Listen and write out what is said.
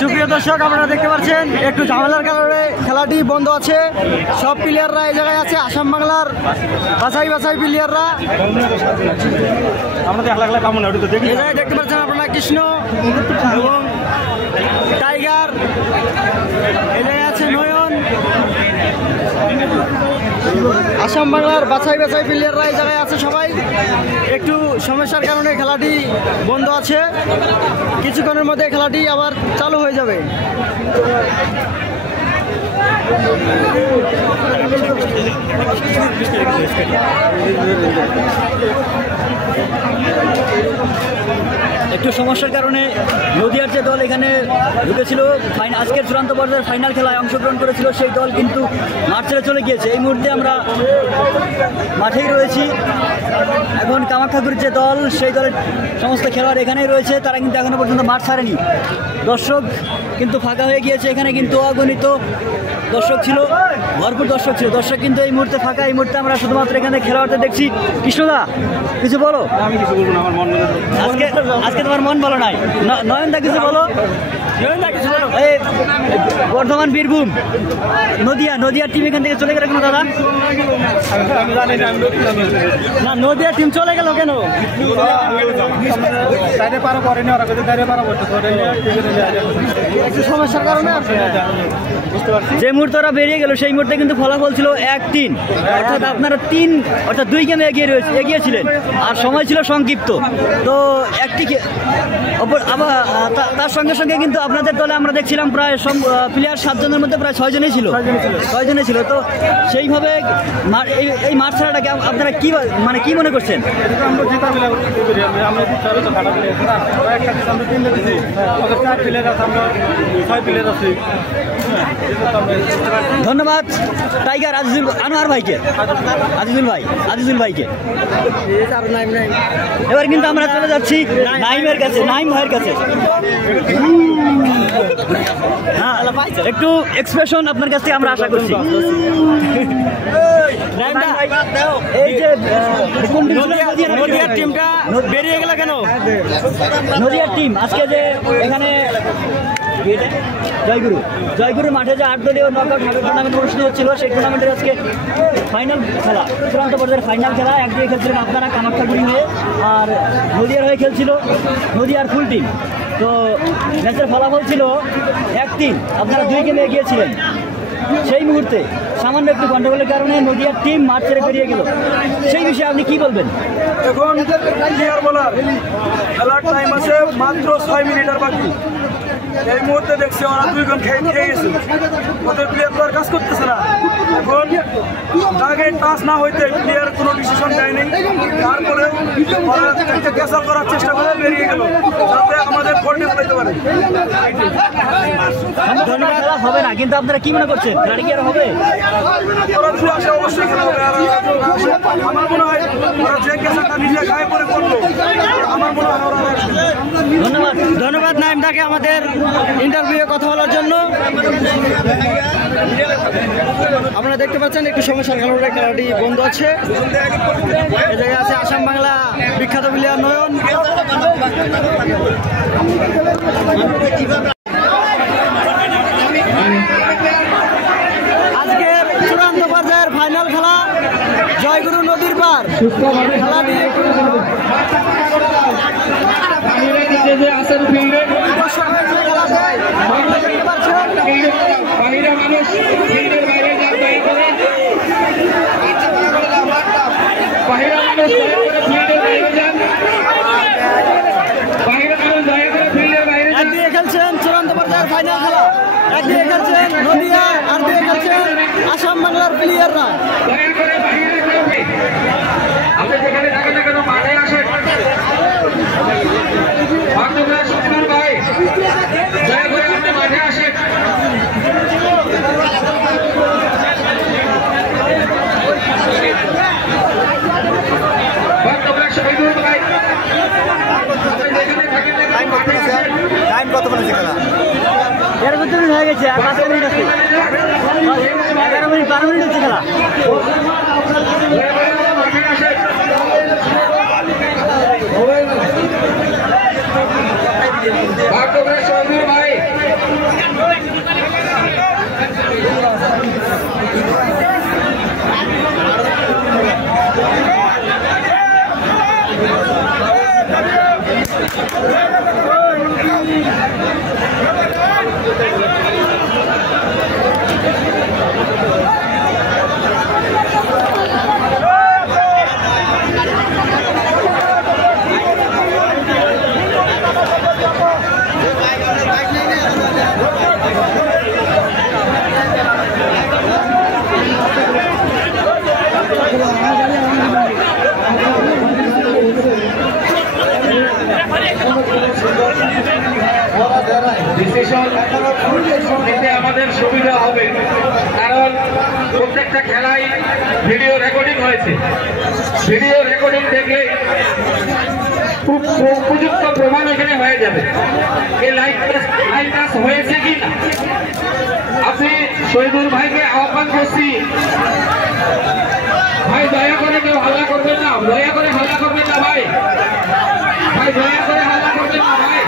সুপ্রিয় দর্শক, আপনারা দেখতে পাচ্ছেন একটু ঝামেলার কারণে খেলাটি বন্ধ আছে। সব প্লেয়াররা এই জায়গায় আছে, আসাম বাংলার বাছাই বাছাই প্লেয়াররা। এই জায়গায় দেখতে পাচ্ছেন আপনারা কৃষ্ণ এবং টাইগার, এই জায়গায় আছে নয়ন। আসাম বাংলার বাছাই বাছাই প্লেয়াররা এই জায়গায় আছে সবাই। একটু সমস্যার কারণে খেলাটি বন্ধ আছে, কিছুক্ষণের মধ্যে খেলাটি আবার চালু হয়ে যাবে। একটু সমস্যার কারণে নদিয়ার যে দল এখানে ঢুকেছিল আজকের চূড়ান্ত পর্যায়ের ফাইনাল খেলায় অংশগ্রহণ করেছিল, সেই দল কিন্তু মাঠ ছেড়ে চলে গিয়েছে। এই মুহূর্তে আমরা মাঠেই রয়েছি। এখন কামাখ্যাগুড়ির যে দল, সেই দলের সমস্ত খেলোয়াড় এখানেই রয়েছে, তারা কিন্তু এখনো পর্যন্ত মাঠ ছাড়েনি। দর্শক কিন্তু ফাঁকা হয়ে গিয়েছে, এখানে কিন্তু অগণিত দর্শক ছিল, ভরপুর দর্শক ছিল। দর্শক কিন্তু এই মুহূর্তে ফাঁকা। এই মুহূর্তে আমরা শুধুমাত্র এখানে খেলোয়াড়দের দেখছি। কৃষ্ণদা, কিছু বলো। আমি কিছু বলবো না, আমার মন আজকে তোমার মন ভালো নাই। নয়নদা কিছু বলো। এই বর্ধমান, বীরভূম, নদিয়ার টিম এখান থেকে চলে গেল কেন দাদা? না, নদিয়ার টিম চলে গেল কেন? সমস্যার কারণে যে মুহূর্তে ওরা বেরিয়ে গেল, সেই মুহূর্তে কিন্তু ফলাফল ছিল 1-3। অর্থাৎ আপনারা 2 গেমে এগিয়েছিলেন, আর সময় ছিল সংক্ষিপ্ত। তো একটি আবার তার সঙ্গে সঙ্গে কিন্তু আপনাদের দলে আমরা দেখছিলাম প্রায় প্লেয়ার 7 জনের মধ্যে প্রায় 6 জনই ছিল। তো সেইভাবে এই মাঠ ছাড়াটাকে আপনারা কি মনে করছেন? ধন্যবাদ টাইগার আনোয়ার ভাইকে, আজিজুল ভাইকে। এবার কিন্তু আমরা চলে যাচ্ছি নাইমের কাছে, নাইম ভাইয়ের কাছে। হ্যাঁ, একটু এক্সপ্রেশন আপনার কাছ থেকে আমরা আশা করছি। এই যে নদিয়ার টিমটা বেরিয়ে গেল কেন? নদিয়ার টিম আজকে যে এখানে জয়গুরু মাঠে যে 8 দলীয় নকআউট টুর্নামেন্ট অনুষ্ঠিত হচ্ছিল, সেই টুর্নামেন্টের আজকে ফাইনাল খেলা, চূড়ান্ত পর্যায়ের ফাইনাল খেলা। একদিকে খেলছিলেন আপনারা কামাখ্যাগুড়ি হয়ে, আর নদিয়ার হয়ে খেলছিল নদিয়ার ফুল টিম। তো ম্যাচের ফলাফল ছিল 1-3। আপনারা 2 গেমে এগিয়েছিলেন। সেই মুহূর্তে সামান্য একটু গন্ডগোলের কারণে নদিয়ার টিম মাঠ ছেড়ে বেরিয়ে গেল। সেই বিষয়ে আপনি কি বলবেন? এখন প্লেয়ার বলার খেলার টাইম আছে মাত্র 6 মিনিট আর বাকি। এই মুহূর্তে দেখছি ওরা 2 গেম খেয়ে গেছে, ওদের প্লেয়ার তো আর কাজ করতেছে না। এখন টার্গেট টাচ না হইতে প্লেয়ার কোনো ডিসিশন দেয়নি, তারপরে ওরা একটা ক্যান্সেল করার চেষ্টা করে বেরিয়ে গেল, যাতে আমাদের ফল্টে ফেলতে পারে। ধন্যবাদ। হবে না, কিন্তু আপনারা কি মনে করছেন খেলাটি কি আর হবে? ওরা ফিরে আসে, অবশ্যই খেলা হবে। আমার মনে হয় ওরা যে ক্যান্সেলটা নিজে গায়ে পরে করলো, আমার মনে হয় ওরা ধন্যবাদ নাইমদাকে আমাদের ইন্টারভিউ কথা বলার জন্য। আপনারা দেখতে পাচ্ছেন একটু সমস্যার কারণে খেলাটি বন্ধ আছে। এই জায়গায় আছে আসাম বাংলা বিখ্যাত প্লেয়ার নয়ন। আজকের চূড়ান্ত পর্যায়ের ফাইনাল খেলা জয়গুরু নদীর পার খেলাটি একদিকে খেলছেন চূড়ান্ত পর্যায়ের ফাইনাল খেলা, একদিকে খেলছেন নদিয়া, আর দিকে খেলছেন আসাম বাংলার প্লেয়াররা। এর ভিতরে হয়ে গেছে, আর 5 মিনিট আছে, 11 মিনিট 12 মিনিট হচ্ছে খেলা। ভাগ্যবান সৌমির ভাই নিতে আমাদের সুবিধা হবে, কারণ প্রত্যেকটা খেলায় ভিডিও রেকর্ডিং হয়েছে। ভিডিও রেকর্ডিং দেখলে উপযুক্ত প্রমাণ এখানে হয়ে যাবে এই লাইভ ক্লাস হয়েছে কি না। আপনি শহীদুল ভাইকে আহ্বান করছি, ভাই দয়া করে কেউ হাল্লা করবেন না, দয়া করে হাল্লা করবেন না ভাই, ভাই দয়া করে হাল্লা করবেন না ভাই।